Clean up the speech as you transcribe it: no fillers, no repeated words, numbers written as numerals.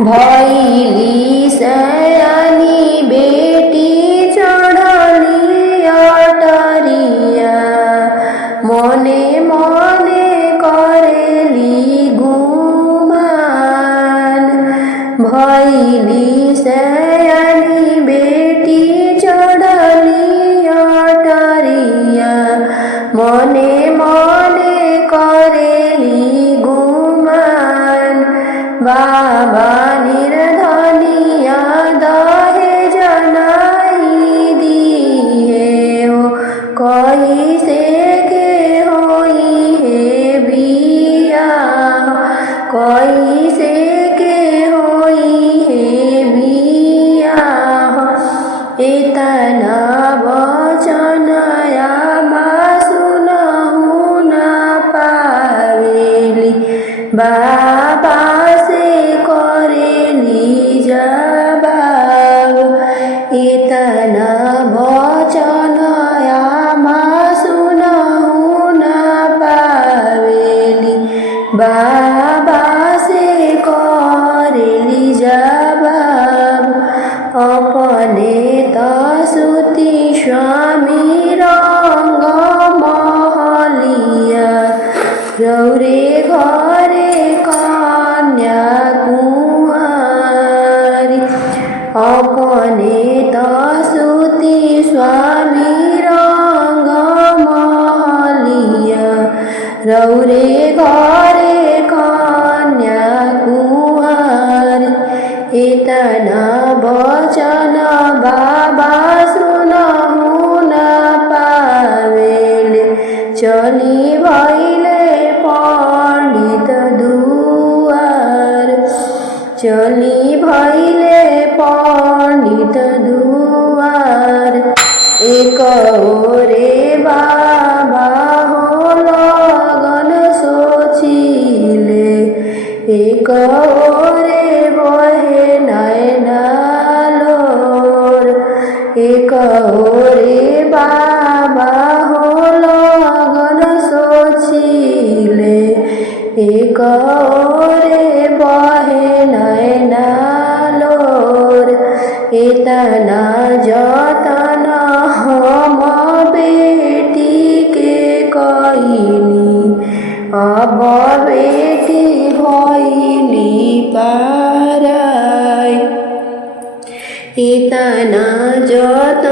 भैली सयानी बेटी चढ़ली अटरिया मने मने करेली गुमान। भैली सयानी बेटी चढ़ली अटरिया मने मने करेली गुमान। बाबा निर्धनिया दहेज नाई दिए हो कैसे के होई है बिया कैसे के होई है बिया। इतना वचन आमा सुनहु न पावेली बाबा से करेली जवाब। इतना वचन आमा सुनहु न पावेली बाबा से करेली जवाब। अपने तसुती स्वामी रंग महलिया रौरे घरे कन्या कुंवारी। अपने तसुती स्वामी रंग महलिया रौरे घरे कन्या कुंवारी। इतना वचन बाबा सुनहु न पावेले चली भैले पंडित दुआर। चली भैले पंडित दुआर। एक ओरे बाबा हो लगन सोचिले एक ओरे बहे नैना लोर। एक ओरे बाबा हो लगन सोचिले एक ओरे बहे नैना लोर। इतना जतन हम बेटी के कइनी अब बेटी भइली पाराई। इतना जतन